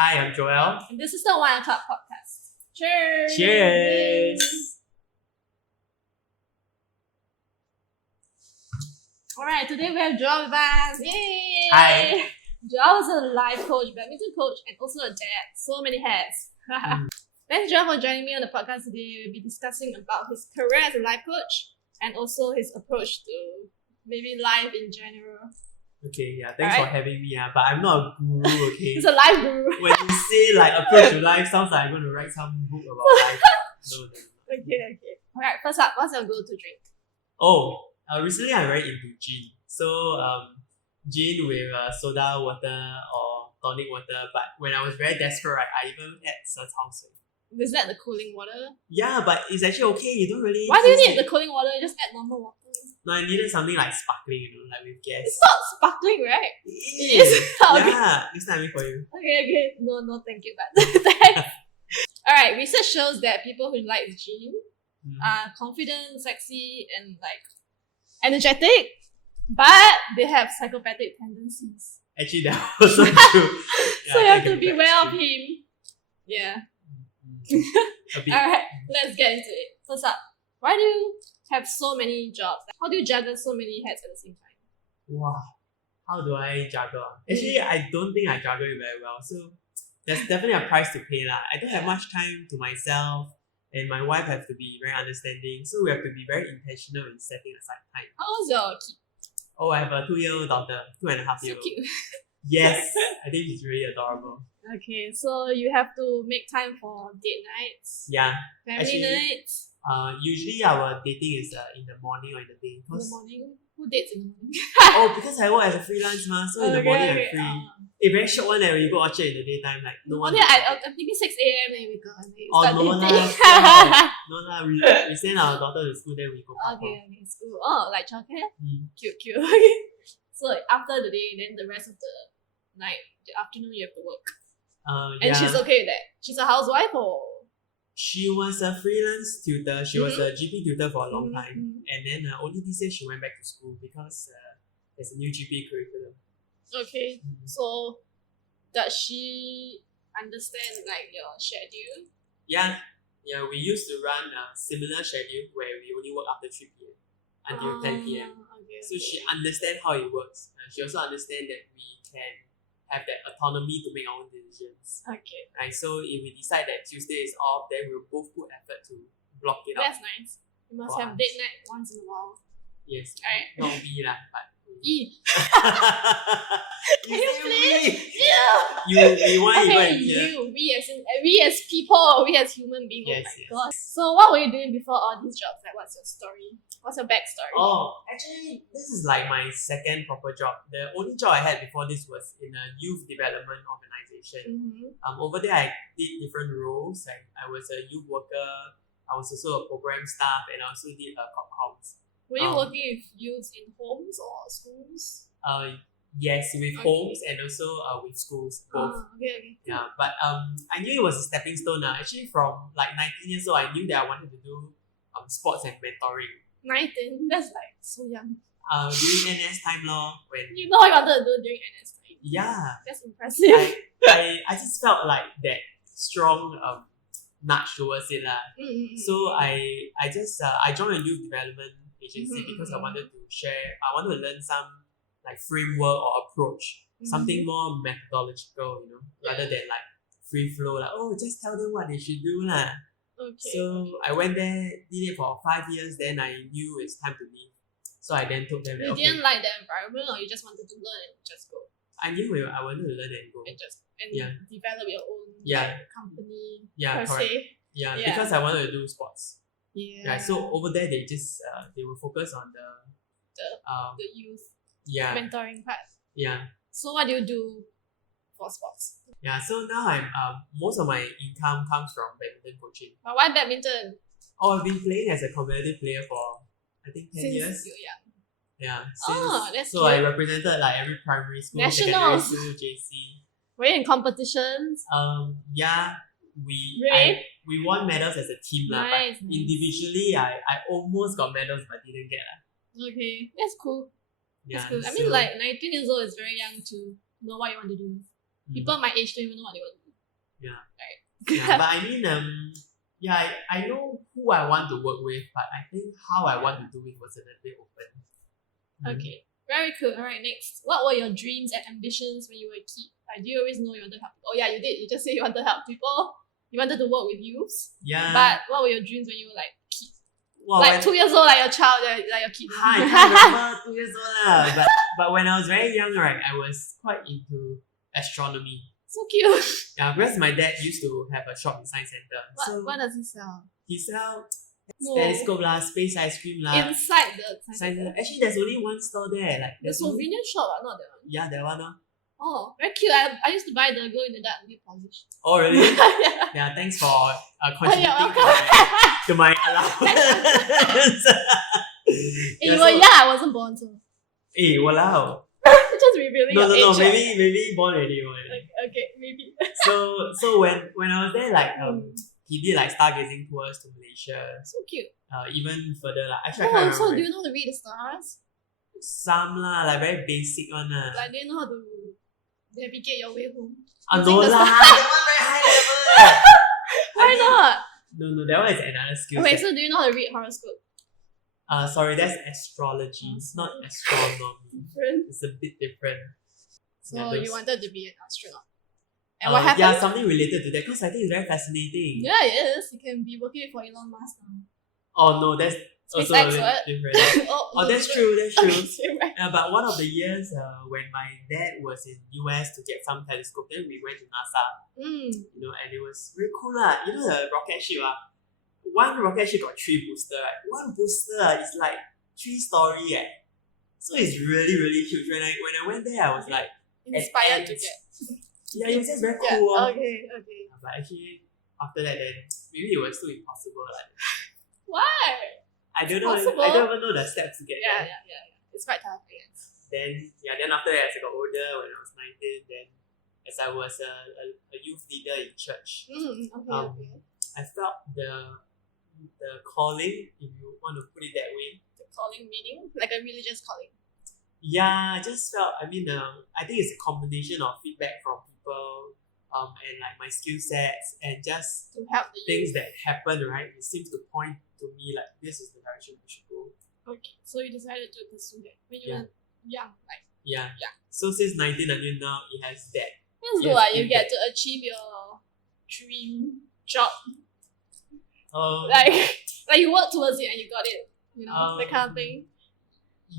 Hi, I'm Joel. And this is the 1 O'Clock Podcast. Cheers! Cheers! Alright, today we have Joel with us. Yay! Hi. Joel is a life coach, badminton coach, and also a dad. So many hats. Thanks, Joel, for joining me on the podcast today. We'll be discussing about his career as a life coach and also his approach to maybe life in general. Okay, yeah, thanks for having me. But I'm not a guru, okay? He's a life guru. When you say like approach to life, sounds like I'm going to write some book about life. No. Okay. Alright, first up, what's your go-to drink? Recently I'm very into gin. So, gin with soda water or tonic water. But when I was very desperate, right, I even add 蛇草水. Is that the cooling water? Yeah, but it's actually okay. You don't really... Why do you need the cooling water? You just add normal water. No, I needed something like sparkling, like with gas. It's not sparkling, right? It is. Okay. Yeah, next time I make for you. Okay. No, thank you, but thanks. Alright, research shows that people who like gin are confident, sexy, and like energetic, but they have psychopathic tendencies. Actually, that was so true. Yeah, So you have to beware of him. Yeah. Alright, let's get into it. First up, why do you have so many jobs? How do you juggle so many hats at the same time? Wow. How do I juggle? Actually, I don't think I juggle it very well. So there's definitely a price to pay. I don't have much time to myself, and my wife has to be very understanding. So we have to be very intentional in setting aside time. How old's your kid? Oh, I have a 2-year-old daughter, 2.5 So year old. cute. Yes, I think she's really adorable. Okay, so you have to make time for date nights, Yeah. family Actually, nights, Usually our dating is in the morning or in the day. in the morning. Who dates in the morning? Because I work as a freelance so in the morning I'm free. Very short one when you go Orchard in the daytime, like no one. I'm thinking 6 a.m. and we go and we Oh start no dating. no we send our daughter to school, then we go. Okay, school. Oh, like childcare? Cute. So after the day, then the rest of the night, the afternoon, you have to work. And she's okay with that. She's a housewife or? She was a freelance tutor. She was a GP tutor for a long time, and then only this year she went back to school because there's a new GP curriculum. Okay, so does she understand like your schedule? Yeah, we used to run a similar schedule where we only work after 3 p.m. until 10 p.m. So she understands how it works. She also understands that we can have that autonomy to make our own decisions. Okay. Right, so if we decide that Tuesday is off, then we'll both put effort to block it out. That's nice. You must have date night once in a while. Yes. Alright. Not we lah, but E. you please? Yeah. You want to go Okay, and hear? we as people, we as human beings. Yes, oh my god. So what were you doing before all these jobs? Like, what's your story? What's your backstory? Actually, this is like my second proper job. The only job I had before this was in a youth development organization. Over there, I did different roles. Like I was a youth worker. I was also a program staff, and I also did comms. Were you working with youths in homes or schools? Yes, with homes and also with schools, both. Okay. Yeah, but I knew it was a stepping stone. Actually, from like 19 years old, I knew that I wanted to do sports and mentoring. 19? That's like so young. During NS time when you know what you wanted to do during NS time? Yeah. That's impressive. I just felt like that strong nudge towards it. So I joined a youth development agency because I wanted to share, I wanted to learn some like framework or approach, something more methodological, rather than like free flow, like, just tell them what they should do. Okay. So I went there, did it for 5 years, then I knew it's time to leave. So I then told them that, you didn't like the environment, or you just wanted to learn and just go? I knew I wanted to learn and go. And develop your own company per correct. se. Yeah, because I wanted to do sports. Yeah. So over there they just they will focus on the youth mentoring part. Yeah. So what do you do for sports? Yeah, so now I'm most of my income comes from badminton coaching. But why badminton? I've been playing as a competitive player for I think 10 years. Since you're young. Yeah. That's so cute. I represented like every primary school, Nationals. secondary school, JC. Were you in competitions? Yeah. We won medals as a team. Nice. But individually I almost got medals but didn't get. Okay. That's cool. Yeah, That's cool. I mean, like 19 years old is very young to know what you want to do. People my age don't even know what they want to do. Yeah. Right. Yeah, but I mean, yeah, I know who I want to work with, but I think how I want to do it was a little bit open. Okay. Very cool. Alright, next. What were your dreams and ambitions when you were a kid? Like, do you always know you wanted to help people? Oh yeah, you did. You just said you wanted to help people. You wanted to work with youths. Yeah. But what were your dreams when you were like a kid? Well, Like 2 years old, like your child, like your kid. I can't remember 2 years old lah. But when I was very young, right, I was quite into astronomy. So cute. Yeah, because my dad used to have a shop in Science Center. What does he sell? He sell No. telescope lah, space ice cream lah. Inside the Science science Center. Actually, there's only one store there. Like the there's only, souvenir shop, not that one. yeah, that one. Oh, very cute. I used to buy the glow in the dark nail polish. Oh really? Yeah. Yeah, thanks for contributing welcome. to my allowance. You were young, I wasn't born, so. Hey, walao. Just revealing No, your age. maybe born already. Okay, maybe. So when I was there, like he did like stargazing tours to Malaysia. So cute. Even further like actually I can't Oh, so remember. do you know how to read the stars? Some lah, like very basic one lah. Like, do you know how to navigate your way home? Ah using no the lah, stars? that one very high level. Why not? No, that one is another skill Okay, set. so do you know how to read horoscope? Sorry, that's astrology. It's not astronomy. Different. It's a bit different. So Yeah, you those- wanted to be an astronaut. And what happened? Yeah, something related to that because I think it's very fascinating. Yeah, it is. You can be working for Elon Musk now. Oh no, that's also SpaceX, a bit what? different. Oh, That's true. Okay, right. But one of the years when my dad was in US to get some telescope, then we went to NASA. You know, and it was very cool lah. You know the rocket ship one rocket ship got 3 boosters. Right? One booster is like 3-story. So it's really really huge. When I went there, I was like Inspired to ants. get. Yeah, it was just very Yeah. cool. Okay. But actually after that, then maybe it was too impossible. Like Why? I don't know. Possible. I don't even know the steps to get Yeah. there. It's quite tough, I guess. Then after that, as I got older, when I was 19, then as I was a youth leader in church, Okay. I felt the calling, if you want to put it that way. The calling meaning? Like a religious calling. Yeah, I just felt. I mean, I think it's a combination of feedback from people, and like my skill sets, and just To help the things youth. that happen. Right, it seems to point to me like this is the direction we should go. Okay. So you decided to pursue that when you Yeah. were young. Like, Yeah. Yeah. So since 19 until now, it has that. that's Yes, good. You in get that. to achieve your dream job. Um, Like you worked towards it and you got it. You know, that kind of thing.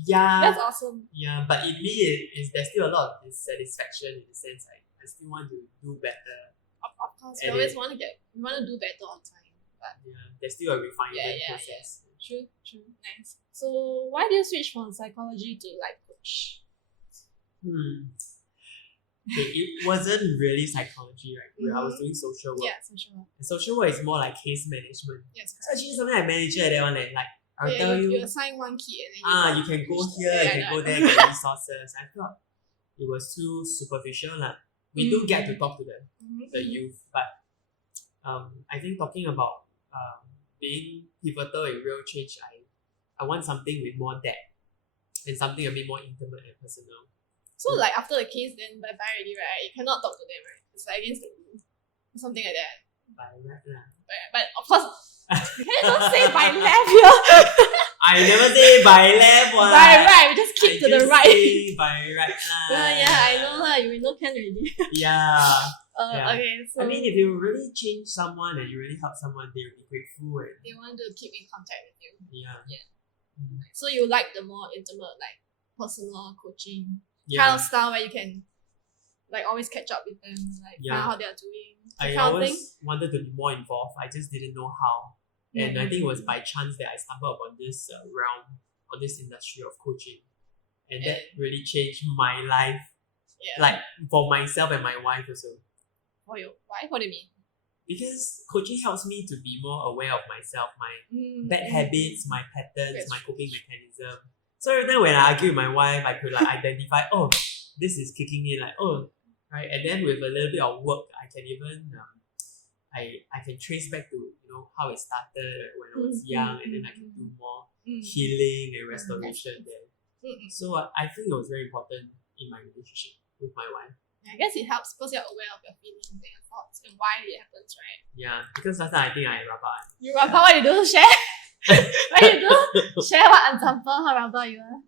yeah. That's awesome. Yeah, but in me, there's still a lot of dissatisfaction in the sense I still want to do better. Of course, you And always want to do better all the time. But Yeah, there's still a refinement Yeah. process. true. Nice. So why did you switch from psychology to life coach? Okay, it wasn't really psychology, right? Where I was doing social work. Yeah, for sure. And social work is more like case management. Yes. So actually something like manager that one, like I'll tell you you, assign one key and then you can go here, Yeah, you can yeah, go I there, know. get resources. I thought it was too superficial. We do get to talk to the youth, but I think talking about being pivotal in real change, I want something with more depth and something a bit more intimate and personal. So like after the case, then bye bye already, right? You cannot talk to them, right? It's like against the rule, or something like that. By right lah. But of course, you can't say by left here. I never say by left one. By right, we just keep to the right. Say by right lah. Yeah, I know lah. You know can already. Yeah. Yeah. Okay, so I mean, if you really change someone and you really help someone, they'll be grateful. And, they want to keep in contact with you. yeah. So you like the more intimate, like personal coaching Yeah. kind of style where you can like always catch up with them, like find Yeah. out how they are doing. I That kind of thing. always wanted to be more involved. I just didn't know how. And I think it was by chance that I stumbled upon this realm or this industry of coaching. And that really changed my life. Yeah. Like for myself and my wife also. For your wife, what do you mean? Because coaching helps me to be more aware of myself, my bad Mm. habits, my patterns, That's my true. coping mechanism. So every time when I argue with my wife, I could like identify, oh, this is kicking in, like, oh, right. And then with a little bit of work, I can even I can trace back to how it started when I was young, and then I can do more healing and restoration there. So I think it was very important in my relationship with my wife. I guess it helps because you're aware of your feelings and your thoughts and why it happens, right? Yeah, because last time I think I rabak. You rabak, what you do? Share? What you do? Share what example, how rabak you are.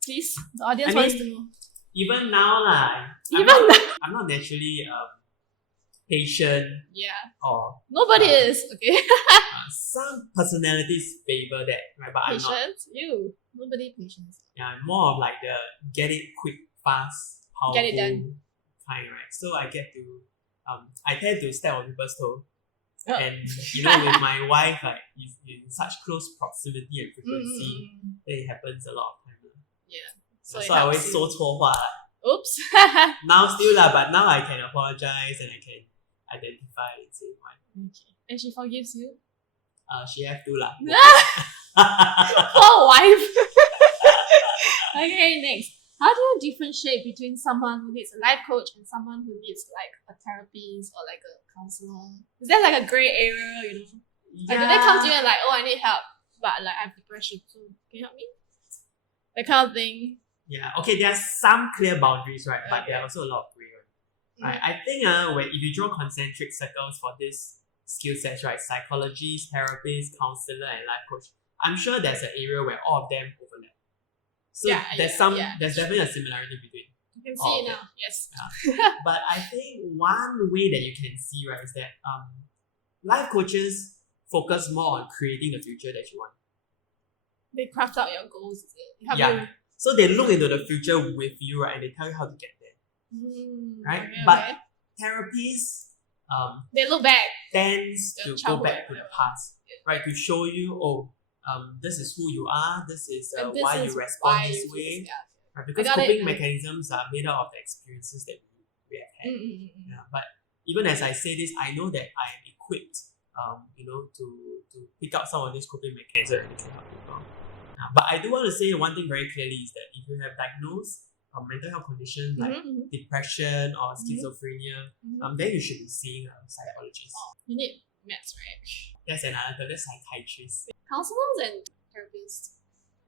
Please, the audience wants to know. Even now I'm not naturally patient or nobody is, okay? some personalities favor that, right? But I'm not. Patience? You. Nobody patience. Yeah, I'm more of like the get it quick, fast, powerful Get it done. kind, right? So I get to I tend to step on people's toe. Oh. And with my wife, like in such close proximity and frequency, it happens a lot of time. Yeah. So I always 说错话. Oops. Now still but now I can apologize and I can identify and say why. Okay. And she forgives you? She have to lah. Poor wife. Okay, next. How do you differentiate between someone who needs a life coach and someone who needs like a therapist or like a counselor? Is there like a grey area, you know? Like do they come to you and like, oh, I need help, but like I have depression, so can you help me? That kind of thing. Yeah, okay, there are some clear boundaries, right? But there are also a lot of grey ones. Right? I think if you draw concentric circles for this skill sets, right? Psychologist, therapist, counselor, and life coach, I'm sure there's an area where all of them overlap. So there's definitely a similarity between. You can see it now, yes. Yeah. But I think one way that you can see, right, is that life coaches focus more on creating the future that you want. They craft out your goals, is it? They help you. So they look into the future with you, right, and they tell you how to get there. Right? Okay, but therapists they look back. Tends to go back to the past, right? To show you, this is who you are, this is why you respond this way. Right? Because coping mechanisms are made out of the experiences that we have had. Yeah, but even as I say this, I know that I am equipped to pick up some of these coping mechanisms and to help people. But I do want to say one thing very clearly is that if you have diagnosed a mental health condition like depression or schizophrenia, then you should be seeing a psychologist. You need meds, right? That's another, that's psychiatrist. Counselors and therapists.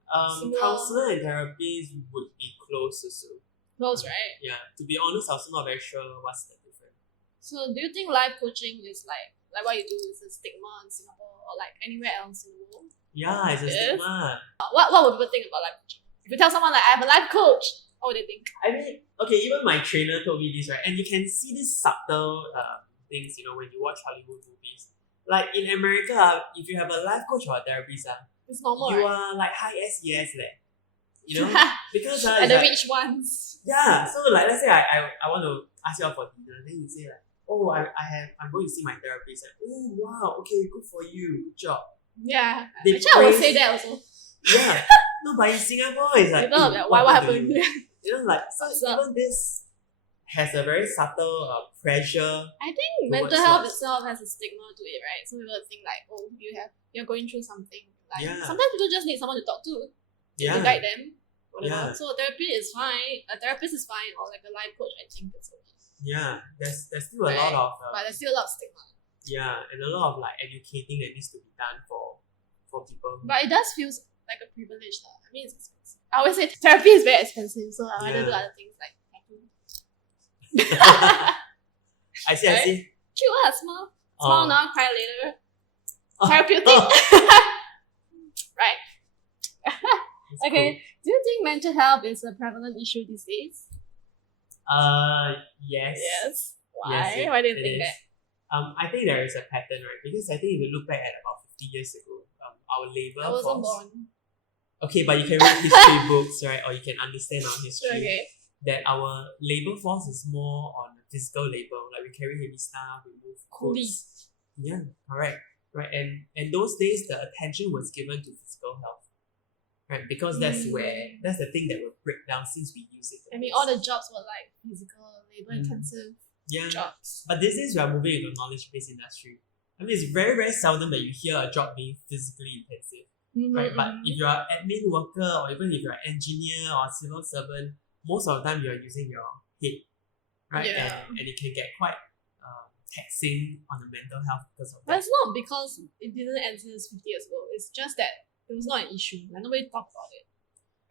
Counselor and therapists would be close also. Close, right? Yeah. To be honest, I'm also not very sure what's the difference. So do you think life coaching is like what you do is a stigma in Singapore or like anywhere else in the world? Yeah, it's a stigma. What would people think about life coaching? If you tell someone like I have a life coach, what would they think? I mean, okay, even my trainer told me this, right? And you can see these subtle things, when you watch Hollywood movies. Like in America, if you have a life coach or a therapist, it's normal, you right? are like high SES because and the rich ones. Yeah, so like let's say I want to ask you out for dinner, then you say like, oh, I'm going to see my therapist. Like, oh wow, okay, good for you, good job. Yeah, actually I would say that also. Yeah, no, but in Singapore it's like, what happened? So even this has a very subtle pressure. I think mental health itself has a stigma to it, right? So people think like, oh, you're going through something. Like sometimes people just need someone to talk to to guide them. Whatever. Yeah. So therapy is fine. A therapist is fine, or like a life coach, I think it's okay. Yeah, there's still a lot of but there's still a lot of stigma. Yeah, and a lot of like educating that needs to be done for people. But it does feel like a privilege, though. I mean, it's expensive. I always say therapy is very expensive, so I rather do other things like tattoo. I see. Cute, small now, cry later. Therapeutic. Right. Okay. Cool. Do you think mental health is a prevalent issue these days? Yes. Yes. Why? Yes, Why do you think that? I think there is a pattern, right? Because I think if you look back at about 50 years ago, our labor force. I wasn't born. Okay, but you can read history books, right? Or you can understand our history. Okay. That our labor force is more on physical labor. Like we carry heavy stuff, we move goods. Yeah, correct. Right. And those days the attention was given to physical health. Right? Because that's the thing that will break down since we use it. I mean all the jobs were like physical, labor intensive jobs. But these days we are moving into a knowledge-based industry. I mean, it's very, very seldom that you hear a job being physically intensive, right? But if you're an admin worker or even if you're an engineer or a civil servant, most of the time you're using your head, right? Yeah. And it can get quite taxing on the mental health because of that. But it's not because it didn't exist 50 years ago. It's just that it was not an issue. Like nobody talked about it,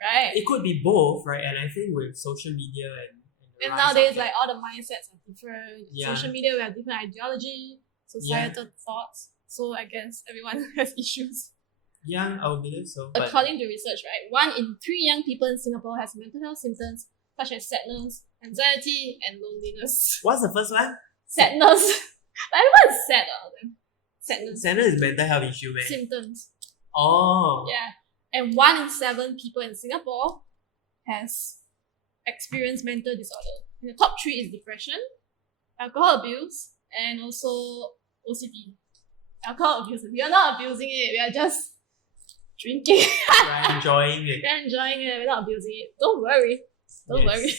right? It could be both, right? And I think with social media and And rise nowadays, of that. like all the mindsets are different. Yeah. Social media, we have different ideology, societal thoughts. So I guess everyone has issues. Yeah, I would believe so. But According to research, right, 1 in 3 young people in Singapore has mental health symptoms such as sadness, anxiety, and loneliness. what's the first one? Sadness. Everyone is sad all of them. Sadness. Sadness is mental health issue, man. Symptoms. Oh. Yeah. And 1 in 7 people in Singapore has experienced mental disorder. And the top 3 is depression, alcohol abuse, and also OCD. Alcohol abuse. We are not abusing it. We are just drinking. We're enjoying it. We're enjoying it. We're not abusing it. Don't worry. Don't worry. Yes.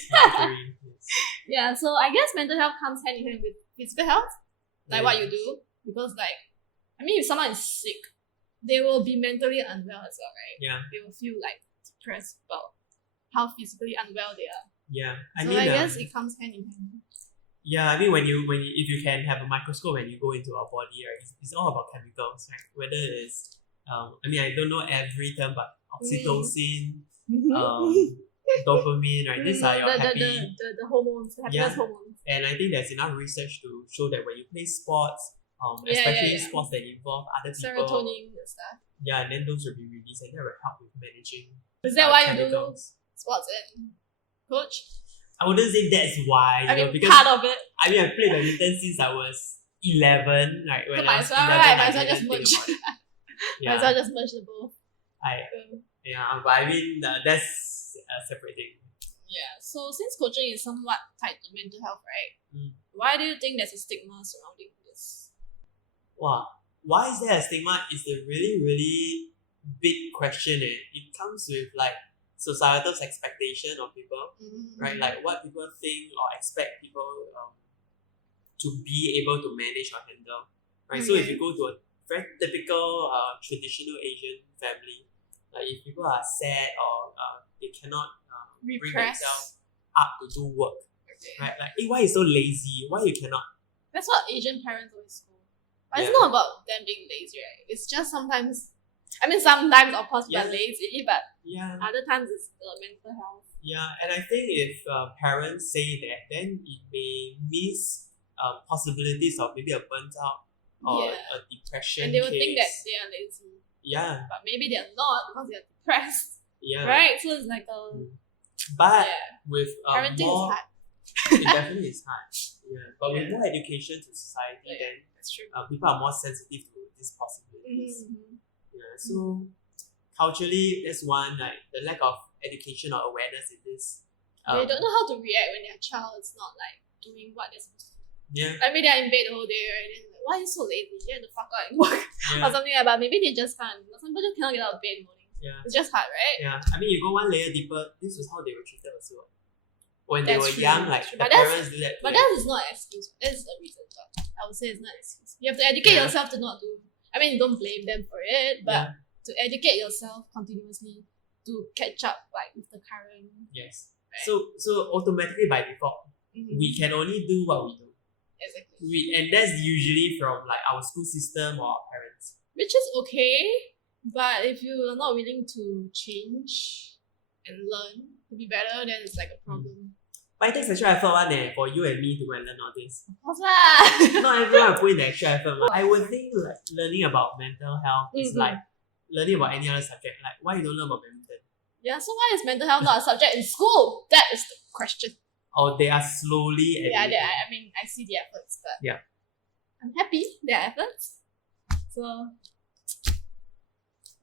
Yeah. So I guess mental health comes hand in hand with physical health, like what you do. Because if someone is sick, they will be mentally unwell as well, right? Yeah. They will feel like depressed about how physically unwell they are. Yeah. I guess it comes hand in hand. Yeah, I mean when you if you can have a microscope when you go into our body, right, it's all about chemicals, right? Whether it's I don't know every term, but oxytocin, dopamine, right? These are your happy the hormones, the happiness hormones. And I think there's enough research to show that when you play sports, especially sports that involve other people, serotonin and stuff. yeah, and then those will be released and that will help with managing. Is that why you do chemicals. sports and coach? I wouldn't say that's why, because part of it. I played badminton since I was 11, like when I was 11, might as well just I didn't merge. think about it. Might as well just merge the both. But that's a separate thing. Yeah. So since coaching is somewhat tied to mental health, right? Why do you think there's a stigma surrounding this? Wow. Why is there a stigma? It's a really, really big question. It comes with societal expectation of people, right? Like what people think or expect people to be able to manage or handle, right? So if you go to a very typical traditional Asian family, like if people are sad or they cannot bring themselves up to do work, right? Like, hey, why you so lazy? Why you cannot? That's what Asian parents always go. But it's not about them being lazy, right? It's just sometimes of course we are lazy, but other times it's the mental health. Yeah, and I think if parents say that, then it may miss possibilities of maybe a burnt out or a depression. And they will think that they are lazy. Yeah. But maybe they are not because they are depressed. Yeah. Right? So it's like But with parenting more, is hard. it definitely is hard. Yeah. But with more education to society, then that's true. People are more sensitive to these possibilities. Yeah. So culturally, that's one, like the lack of education or awareness in this. They don't know how to react when their child is not doing what they're supposed to do. Yeah. They're in bed the whole day, right? And why are you so lazy? You have to fuck out and work or something like that. Maybe they just can't. Some people just cannot get out of bed in the morning. Yeah. It's just hard, right? Yeah. You go one layer deeper, this was how they were treated also. When they were young, the parents do that. But that is not an excuse. That's a reason. But I would say it's not an excuse. You have to educate yourself to not do. Don't blame them for it, but to educate yourself continuously to catch up with the current. Yes. Right? So automatically by default, we can only do what we do. Exactly. And that's usually from our school system or our parents. Which is okay, but if you are not willing to change and learn to be better, then it's a problem. But it takes extra effort for you and me to go and learn all this. Of course lah. Not everyone will put in the extra effort. I would think learning about mental health is like learning about any other subject. Like why you don't learn about badminton? Yeah, so why is mental health not a subject in school? That is the question. Or they are slowly I see the efforts, but I'm happy their efforts. So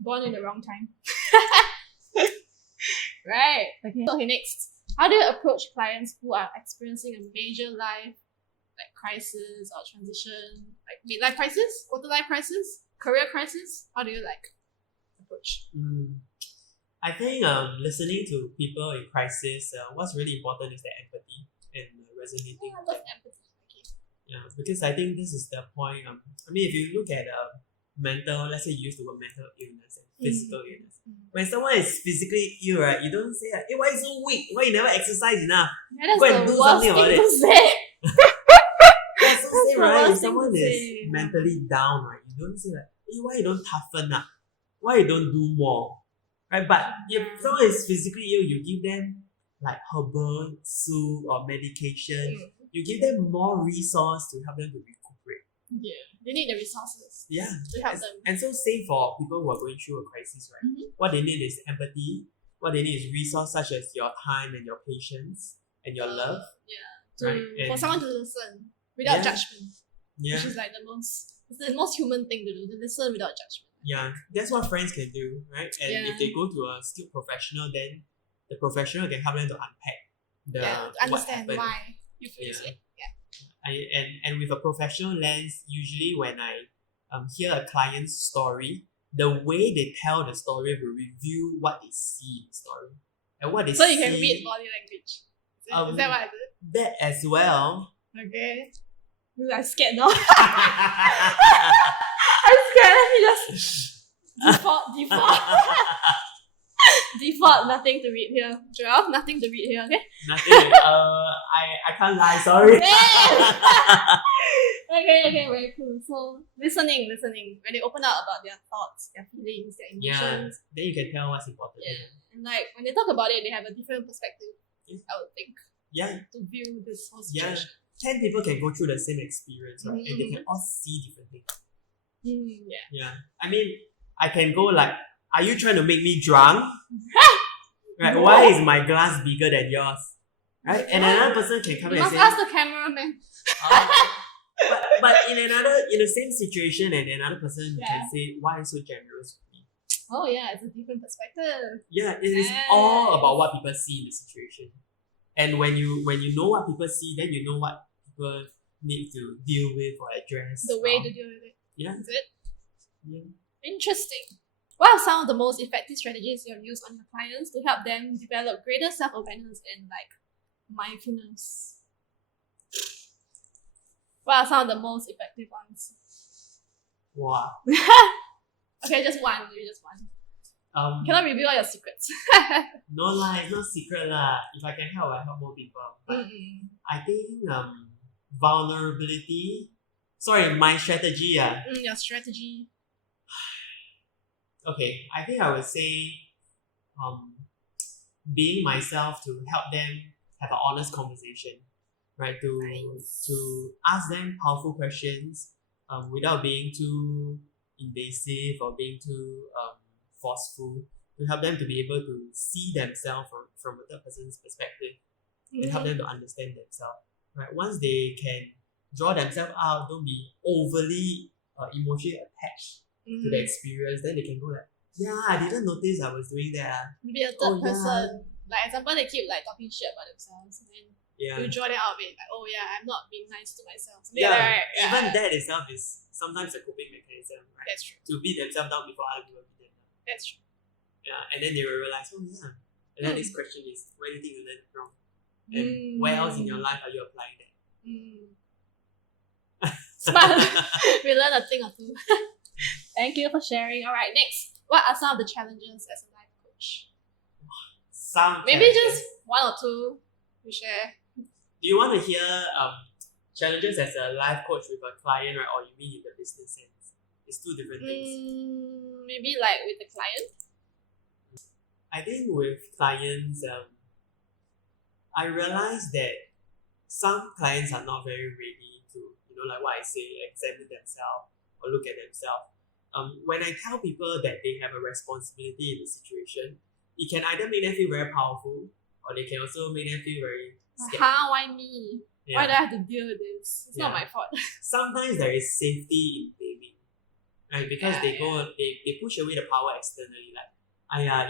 born in the wrong time. Right. Okay, next. How do you approach clients who are experiencing a major life crisis or transition, midlife crisis, quarter life crisis, career crisis? How do you approach? I think listening to people in crisis, what's really important is the empathy and resonating. I love empathy. Okay. Yeah, because I think this is the point. If you look at mental, let's say you use the word mental illness and physical illness. When someone is physically ill, right, you don't say hey, why are you so weak? Why you never exercise enough? That's go and do something about it. That's so say, right? If someone is mentally down, right, you don't say hey, why you don't toughen up? Why you don't do more? Right? But if someone is physically ill, you give them like herbal soup or medication, you give them more resource to help them to recuperate. Yeah, they need the resources. Yeah. To help them. And so same for people who are going through a crisis, right? What they need is empathy. What they need is resource such as your time and your patience and your love. Yeah. Right? For someone to listen without judgment. Yeah. Which is like it's the most human thing to do, to listen without judgment. Yeah. That's what friends can do, right? And if they go to a skilled professional, then the professional can help them to unpack to understand why you feel sick. And with a professional lens, usually when I hear a client's story, the way they tell the story will reveal what they see in the story. And what they so you can read body language. Is that what I did? That as well. Okay. I'm scared now. I'm scared. Let me just default. Default, nothing to read here. Joel, nothing to read here, okay? Nothing. I can't lie, sorry. Okay, very cool. So listening. When they open up about their thoughts, their feelings, their emotions. Then you can tell what's important. Yeah. And like when they talk about it, they have a different perspective, I would think. Yeah. To view this whole situation. 10 people can go through the same experience, right? And they can all see different things. Yeah. I mean, I can go like, are you trying to make me drunk? Right? No. Why is my glass bigger than yours? Right? And another person can come and say, you must ask the cameraman. But in the same situation, and another person can say, why are you so generous with me? Oh yeah, it's a different perspective. Yeah, it is all about what people see in the situation. And when you know what people see, then you know what people need to deal with or address. The way to deal with it. Yeah. Is it? Yeah. Interesting. What are some of the most effective strategies you have used on your clients to help them develop greater self-awareness and like mindfulness? What are some of the most effective ones? Wow. Okay, just one. Maybe just one. You cannot reveal all your secrets. No lah, it's not secret lah. If I can help, I help more people. But I think vulnerability. Sorry, my strategy. Your strategy. Okay, I think I would say being myself to help them have an honest conversation, right? To ask them powerful questions without being too invasive or being too forceful, to help them to be able to see themselves from a third person's perspective and help them to understand themselves. Right? Once they can draw themselves out, don't be overly emotionally attached to the experience, then they can go like, yeah, I didn't notice I was doing that. Maybe a third person. Like example, they keep like talking shit about themselves, and then you draw them out of it. Like, oh yeah, I'm not being nice to myself. Even that itself is sometimes a coping mechanism, right? That's true. To beat themselves down before other people beat them down. That's true. Yeah, and then they will realize, oh yeah. And then next question is, where do you think you learned from? And where else in your life are you applying that? Smart. We learned a thing or two. Thank you for sharing. Alright, next. What are some of the challenges as a life coach? Maybe just one or two to share. Do you want to hear challenges as a life coach with a client, right? Or you mean in the business sense? It's two different things. Maybe like with the client. I think with clients, I realized that some clients are not very ready to, like what I say, examine themselves or look at themselves. When I tell people that they have a responsibility in the situation, it can either make them feel very powerful, or they can also make them feel very scared. Why me? Why do I have to deal with this? It's not my fault. Sometimes there is safety in blaming, right? Because they push away the power externally, like,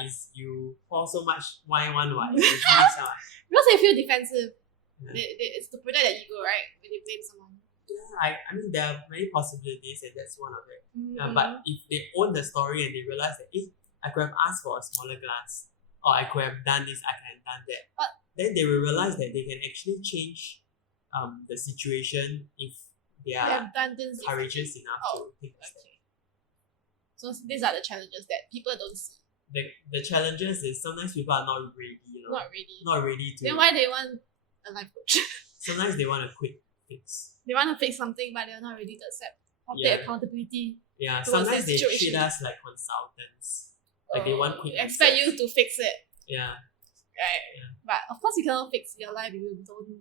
is you pour so much wine one way. Because they feel defensive. It's to protect their ego, right? When they blame someone. Yeah, I mean, there are many possibilities, and that's one of it. But if they own the story and they realize that, I could have asked for a smaller glass, or I could have done this, I could have done that. But then they will realize that they can actually change the situation if they are courageous enough to take the step. So these are the challenges that people don't see. The challenges is sometimes people are not ready. Not ready to. Then why they want a life coach? Sometimes they want a quick fix. They want to fix something, but they're not ready to accept or take accountability. Yeah, sometimes they treat us like consultants. Like they want quick expect you to fix it. Yeah. Right. Yeah. But of course, you cannot fix your life if you don't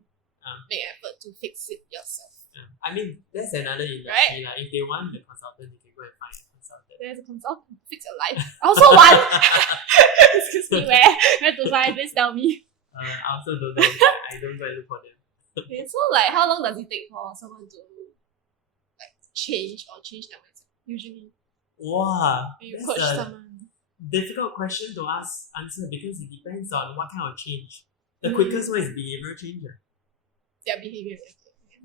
make effort to fix it yourself. I mean, that's another industry. Like, if they want the consultant, they can go and find a consultant. There's a consultant to fix your life. I also want. Excuse me, where to find? Please tell me. I also don't know. I don't go and look for them. Okay, so like, how long does it take for someone to like change their mindset? Usually, Wow, when you that's coach a someone. difficult question to answer because it depends on what kind of change. The quickest one is behavioral change. Their behavior.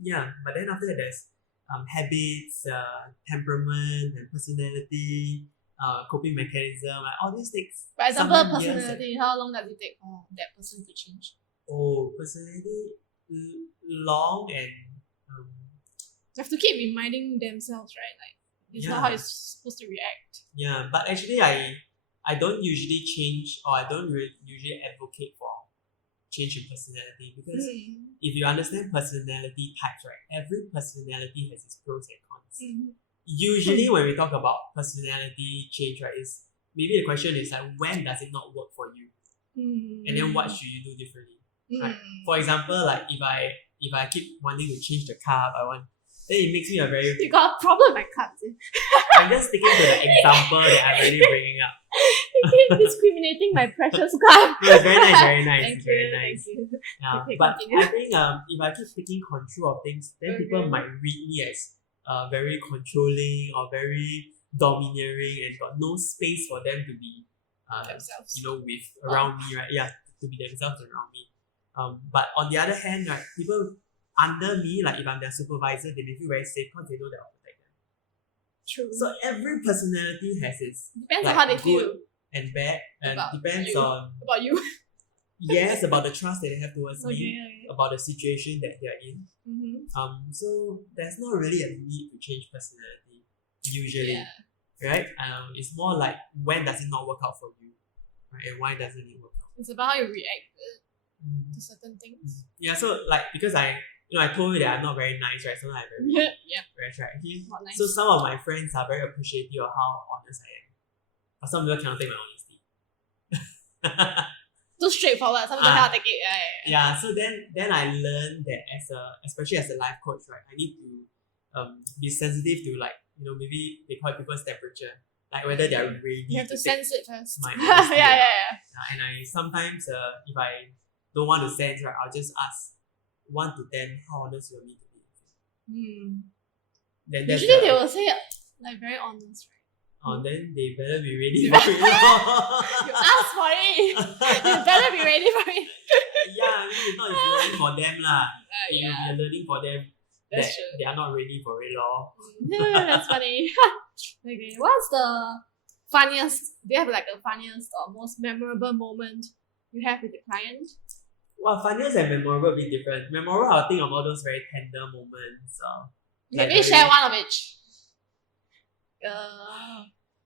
Yeah, but then after that there's habits, temperament, and personality, coping mechanism, like all these things. For example, some years personality. How long does it take for that person to change? Personality, long and They have to keep reminding themselves, right? Like, it's not how you're supposed to react. yeah. But actually, I don't usually change, or I don't usually advocate for change in personality, because if you understand personality types, right, every personality has its pros and cons. Usually when we talk about personality change, right, is maybe the question is like, when does it not work for you, and then what should you do differently, right? For example, like if I keep wanting to change the carb I want, then it makes me a very You got a problem, I can't say. I'm just sticking to the example that I'm really bringing up. You keep discriminating my precious carb. No, it's very nice, very nice. Thank It's you, very nice. thank you. Yeah, Okay, but continue. I think if I keep taking control of things, then people might read me as very controlling or very domineering, and got no space for them to be Themselves. with around me, right? Yeah, to be themselves around me. But on the other hand, right, people under me, like if I'm their supervisor, they may feel very safe because they know that I'll protect them. True. So every personality has its Depends like, on how they good feel and bad, and About depends you. on about you. yes, about the trust that they have towards me, Okay. about the situation that they're in. So there's not really a need to change personality usually, right? It's more like, when does it not work out for you, right? And why doesn't it work out? It's about how you react to certain things. Yeah. So like, because I told you that I'm not very nice, right? Sometimes I'm very very attractive. Not nice. So some of my friends are very appreciative of how honest I am, but some people cannot take my honesty. Too straightforward. Some people cannot take it. Yeah, so then I learned that especially as a life coach, right, I need to be sensitive to, like, maybe they call it people's temperature, like whether they are ready. You have to sense it first. My honesty. yeah. And I sometimes if I don't want to sense, right, I'll just ask 1 to 10 how honest you want me to be. Then Usually they will say like very honest, right? Then they better be ready for it. You ask for it. You better be ready for it. Yeah, I mean, it's not learning for them lah. Yeah. You're learning for them That's that true. they are not ready for it lor. That's funny. Okay, what's the funniest? Do you have like the funniest or most memorable moment you have with the client? Well, funniest and memorable will be different. Memorable, I'll think of all those very tender moments. Maybe share one of each.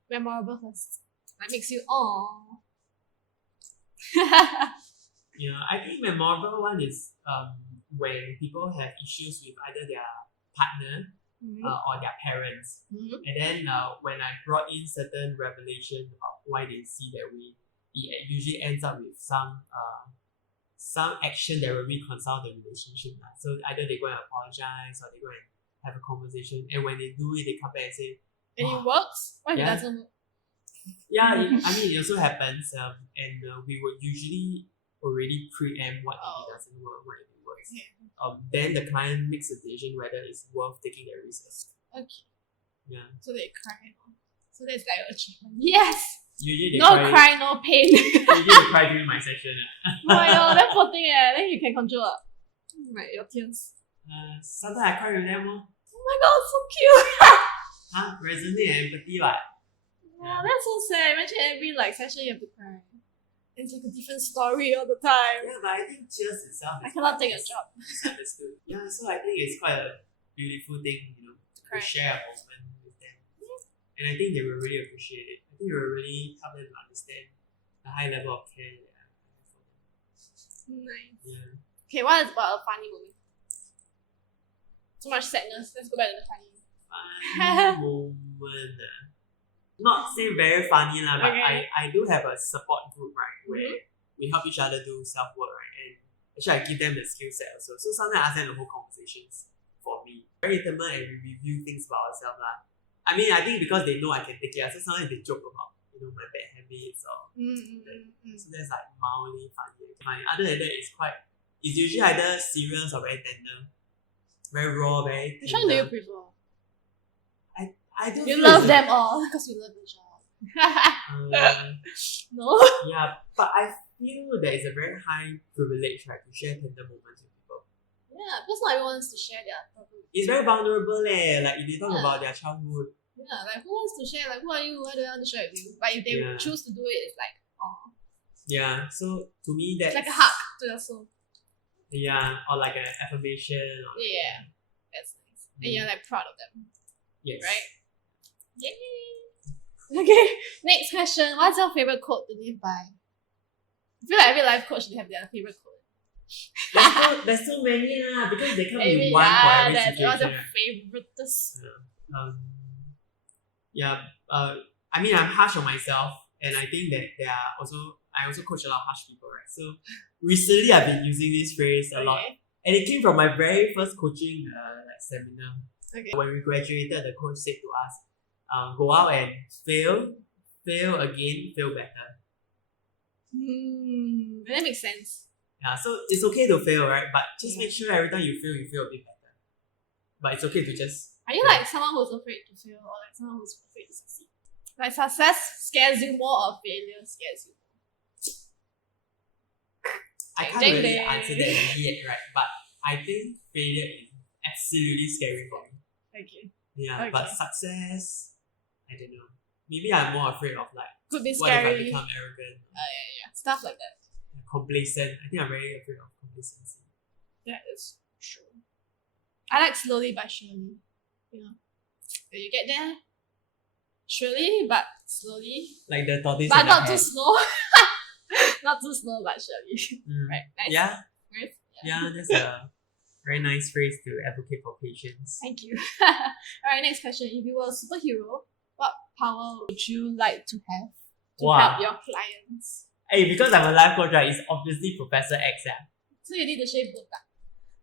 Memorable first. That makes you I think memorable one is when people have issues with either their partner or their parents. And then when I brought in certain revelation about why they see that way, it usually ends up with some action that will reconcile the relationship. So either they go and apologize, or they go and have a conversation, and when they do it, they come back and say, and it works? Why it doesn't work? Yeah, it also happens, and we would usually already preempt what if it doesn't work, what if it works. Then the client makes a decision whether it's worth taking the risk. Okay. Yeah. So they cry. So that's like an achievement. Yes! Usually they No cry, no pain. Usually they cry during my session. Oh my god, that poor thing then you can control like your tears. Sometimes I cry with them. Oh my god, so cute! Resonate and empathy, right? Yeah, that's so sad. Imagine every session you have to cry. It's like a different story all the time. Yeah, but I think tears itself I cannot take a job. Misunderstood. Yeah, so I think it's quite a beautiful thing, to share a moment with them. And I think they will really appreciate it. I think it will really help them to understand the high level of care that I have for them. Nice. Yeah. Okay, what is about a funny moment? Too much sadness. Let's go back to the funny. Funny moment. Not say very funny lah, but Okay. I do have a support group, right, where we help each other do self-work, right? And actually I give them the skill set also. So sometimes I ask them to hold conversations for me. Very intimate, and we review things about ourselves. I mean, I think because they know I can take it, so sometimes they joke about, my bad habits or so that's like mildly funny. Other than that, it's usually either serious or very tender. Very raw, very tender. Which one do you prefer? I don't You love them all because you love your job. No? Yeah, but I feel there is a very high privilege, right, to share tender moments with people. Yeah, because not everyone wants to share their problem. It's very vulnerable, like if they talk about their childhood. Yeah, like who wants to share? Like, who are you? Why do I want to share with you? But if they choose to do it, it's like, oh. Yeah, so to me that's like a hug to your soul. Yeah, or like an affirmation. Or yeah, that's nice. And you're like proud of them. Yes. Right? Yay! Okay, next question. What's your favorite quote to live by? I feel like every life coach should have their favorite quote. There's so many because they come in one for every situation. What's your favorite? I mean, I'm harsh on myself, and I think that I also coach a lot of harsh people, right? So recently I've been using this phrase a lot, and it came from my very first coaching seminar. Okay. When we graduated, the coach said to us, go out and fail again, fail better. That makes sense. Yeah, so it's okay to fail, right? But just make sure every time you fail a bit better. But it's okay to just... Are you like someone who's afraid to fail, or like someone who's afraid to succeed? Like success scares you more, or failure scares you more? I can't really answer that yet, right? But I think failure is absolutely scary for me. Okay. Yeah, okay. But success, I don't know. Maybe I'm more afraid of like, could be what scary. if I become arrogant? Yeah. Stuff like that. Complacent. I think I'm very afraid of complacency. That is true. I like slowly but surely. You get there surely but slowly. Like the tortoise. But not too slow. Not too slow but surely. Right. Nice. Yeah. Right? Yeah, that's a very nice phrase to advocate for patience. Thank you. Alright, next question. If you were a superhero, what power would you like to have to help your clients? Hey, because I'm a life coach, right, it's obviously Professor X. So you need to shave both.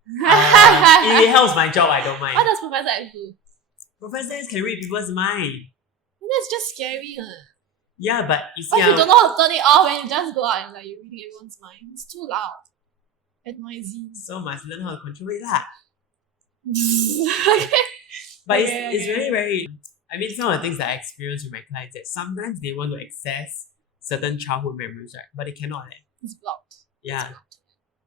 If it helps my job, I don't mind. What does Professor X do? Professor X can read people's mind. That's just scary. Yeah, but you see, but you don't know how to turn it off when you just go out and like you're reading everyone's mind. It's too loud and noisy. So must learn how to control it lah. Okay. But it's really very... I mean, some of the things that I experience with my clients that sometimes they want to access certain childhood memories, right? But they cannot. It's blocked. Yeah.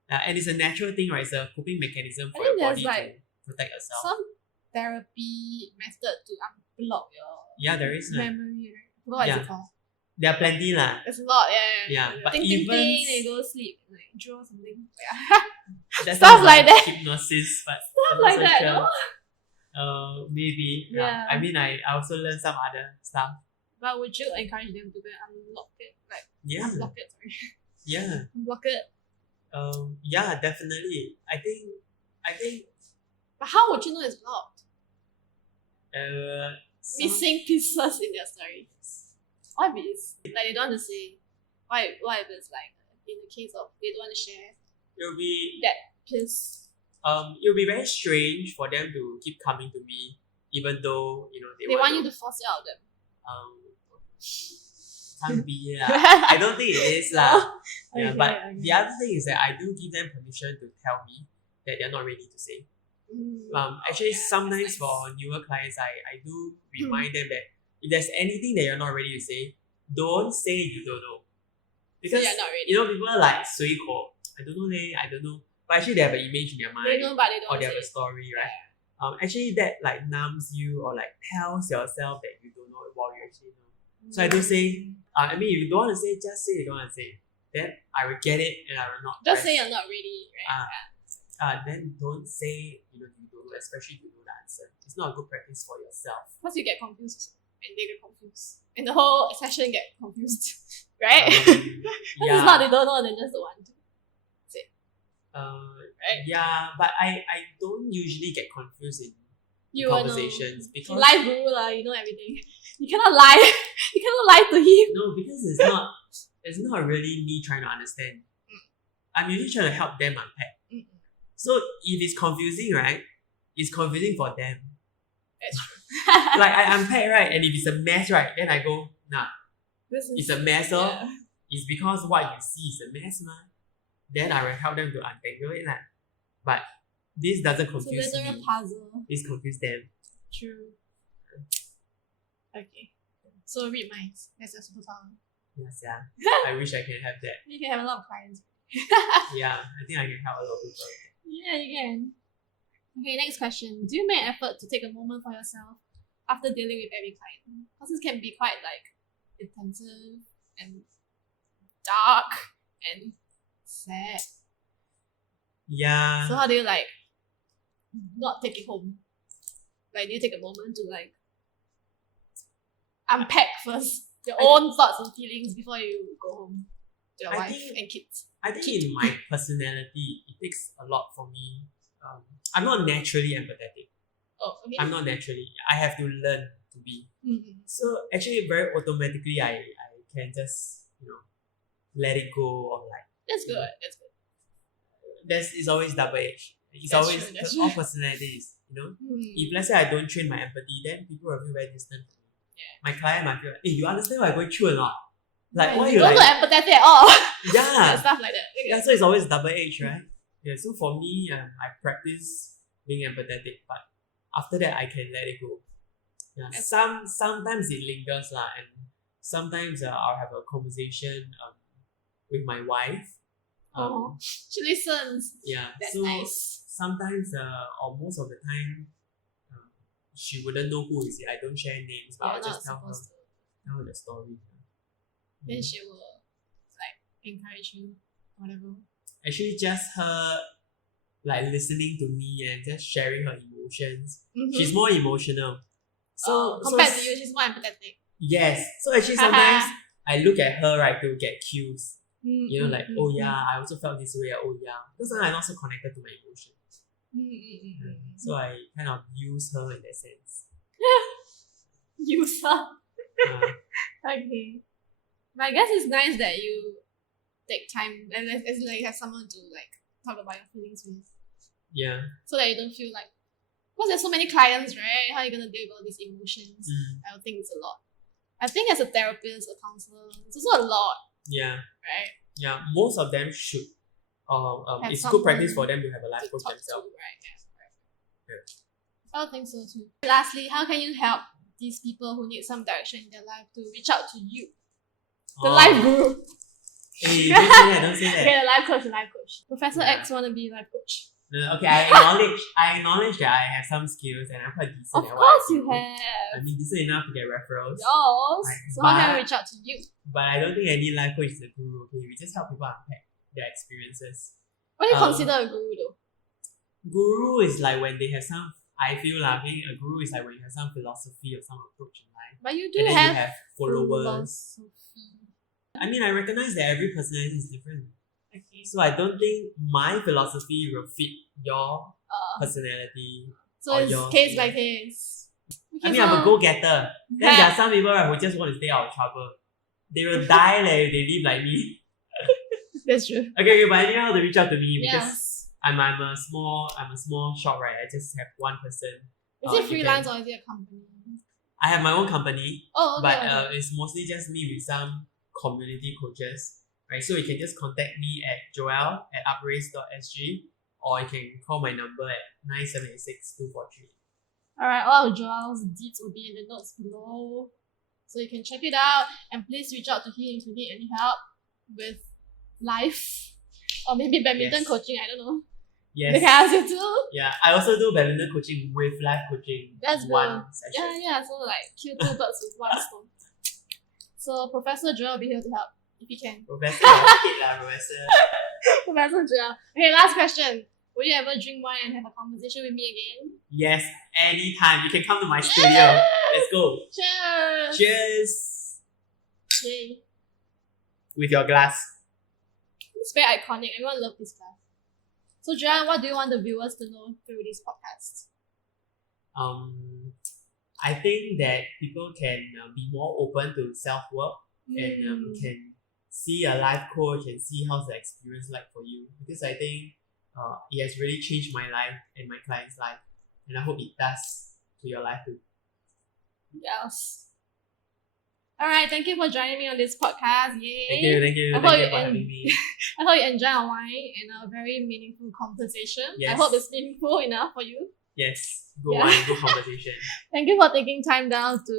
And it's a natural thing, right? It's a coping mechanism for your body to protect yourself. Some therapy method to unblock your there is memory, right? What is it called? There are plenty lah. There's a lot, But think, even they go sleep, like draw something. Stuff like that. Hypnosis, but stuff like that, no? Maybe. Yeah. I mean, I also learned some other stuff. But would you encourage them to go unlock it? Like, unlock it, sorry. Yeah. Unblock it? Yeah, definitely. I think. But how would you know it's blocked? Missing pieces in their story. What if it's like they don't want to say? What if it's like in the case of they don't want to share? It'll be that piece. It'll be very strange for them to keep coming to me, even though they want you to force it out of them. Can't be I don't think it is lah. But the other thing is that I do give them permission to tell me that they're not ready to say. Actually, sometimes for newer clients, I do remind them that if there's anything that you're not ready to say, don't say you don't know. Because you're not ready. People are like 随口. I don't know I don't know. But actually they have an image in their mind. They know but they don't or they have a story, right? Actually that like numbs you or like tells yourself that you don't know while you actually know. So I do say, I mean if you don't want to say, just say you don't want to say. Then I will get it and I will not just say you're not ready, right? Then don't say you don't know, especially if you know the answer. It's not a good practice for yourself. Because you get confused and they get confused. And the whole session get confused. Right? It's not they don't know, they just don't want to. Right? Yeah, but I don't usually get confused in conversations because life guru lah, you know everything. You cannot lie. You cannot lie to him. No, because it's not really me trying to understand. I'm usually trying to help them unpack. So if it's confusing, right, it's confusing for them. That's true. Like I unpack, right, and if it's a mess, right, then I go, nah, it's a mess, it's because what you see is a mess, man. Then I will help them to untangle it, lah. But this doesn't confuse it's a literal me. puzzle. This confuse them. True. Okay. So read minds. That's your superpower. Yes, yeah. I wish I can have that. You can have a lot of clients. Yeah, I think I can help a lot of people. Yeah, you can. Okay, next question. Do you make effort to take a moment for yourself after dealing with every client? Because this can be quite like intensive and dark and sad. Yeah. So how do you like not take it home? Like, do you take a moment to like unpack first your own thoughts and feelings before you go home to your wife and kids? I think in my personality, it takes a lot for me. I'm not naturally empathetic. Oh, okay. I'm not naturally. I have to learn to be. Mm-hmm. So actually, very automatically, I can just let it go or like. That's good. That's good. It's always double-edged. It's That's always true. all personalities. If let's say I don't train my empathy, then people will feel very distant from me. Yeah. My client might feel like, hey, you understand what I'm going through or not? Like, why you you don't like? look empathetic at all. Yeah. Stuff like that. Okay. Yeah, so it's always double-edged, right? Yeah, so for me, I practice being empathetic, but after that, I can let it go. Yeah, sometimes it lingers lah, and sometimes I'll have a conversation with my wife. She listens. Yeah, That's so nice. sometimes or most of the time, she wouldn't know who is it. I don't share names, but I'll just tell her the story. Then she will like encourage you, whatever. Actually, just her like listening to me and just sharing her emotions. She's more emotional. So compared to you, she's more empathetic. Yes. So actually sometimes I look at her, right, to get cues. Oh yeah, I also felt this way. Oh yeah. Because I'm not so connected to my emotions. So I kind of use her in that sense. Use her. Okay. But I guess it's nice that you take time and as like you have someone to like talk about your feelings with. Yeah. So that you don't feel like, because there's so many clients, right? How are you gonna deal with all these emotions? I don't think it's a lot. I think as a therapist, a counselor, it's also a lot. Yeah. Right? Yeah. Most of them should. It's good practice for them to have a life coach themselves. Right? Yeah. I don't think so too. Lastly, how can you help these people who need some direction in their life to reach out to you? The life guru. Hey, don't say that. Okay, the life coach. Professor X wanna be life coach. Okay, I acknowledge that I have some skills and I'm quite decent at what I do. Of course you have. I mean, decent enough to get referrals. Yes. So how can I reach out to you? But I don't think any life coach is a guru. Okay, we just help people unpack their experiences. What do you consider a guru though? Guru is like when they have some. I feel like a guru is like when you have some philosophy or some approach in life. But you do and then have you have followers. Philosophy. I mean, I recognize that every personality is different. Okay. So I don't think my philosophy will fit your personality. So it's case by case. I mean, I'm a go-getter. Then there are some people who just want to stay out of trouble. They will die if they live like me. That's true. Okay, but anyhow, how to reach out to me because Yes. I'm a small shop, right? I just have one person. Is it freelance or is it a company? I have my own company, Oh, okay. but it's mostly just me with some community coaches, right? So you can just contact me at joel@upraise.sg or you can call my number at 9786-243. Alright, all of Joel's deeds will be in the notes below. So you can check it out and please reach out to him if you need any help with life. Or maybe badminton coaching, I don't know. Yes. They can ask you too. Yeah, I also do badminton coaching with life coaching. That's one good. session. Yeah, so like kill two birds with one stone. So Professor Joel will be here to help if he can. Professor. Professor Joel. Okay, last question. Will you ever drink wine and have a conversation with me again? Yes, anytime. You can come to my studio. Let's go. Cheers! Cheers! Yay. With your glass. It's very iconic. Everyone loves this glass. So Joel, what do you want the viewers to know through this podcast? I think that people can be more open to self-work and can see a life coach and see how's the experience like for you, because I think it has really changed my life and my client's life, and I hope it does to your life too. Yes. Alright, thank you for joining me on this podcast. Yay! Thank you I for hope you having me. I hope you enjoy our wine and a very meaningful conversation. I Yes. hope it's meaningful enough for you. Yes, good Yeah. wine, good conversation. Thank you for taking time down to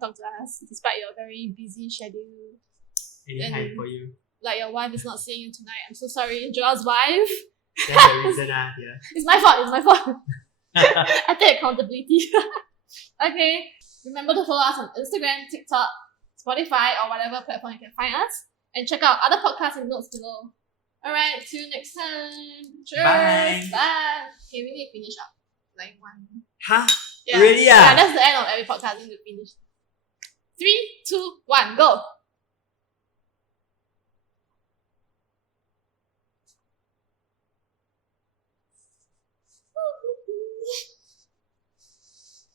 talk to us despite your very busy schedule. Anytime for you. Like your wife is not seeing you tonight. I'm so sorry, Joel's wife. That's the reason, yeah. It's my fault. It's my fault. I take accountability. Okay. Remember to follow us on Instagram, TikTok, Spotify, or whatever platform you can find us. And check out other podcasts in the notes below. Alright, see you next time. Cheers. Bye. Bye. Okay, we need to finish up. Like one. Huh? Yeah. Really? Yeah, that's the end of every podcast. We need to finish. 3, 2, 1, go.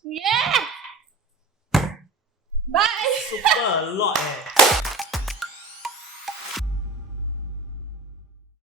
Yeah. Bye. Super a lot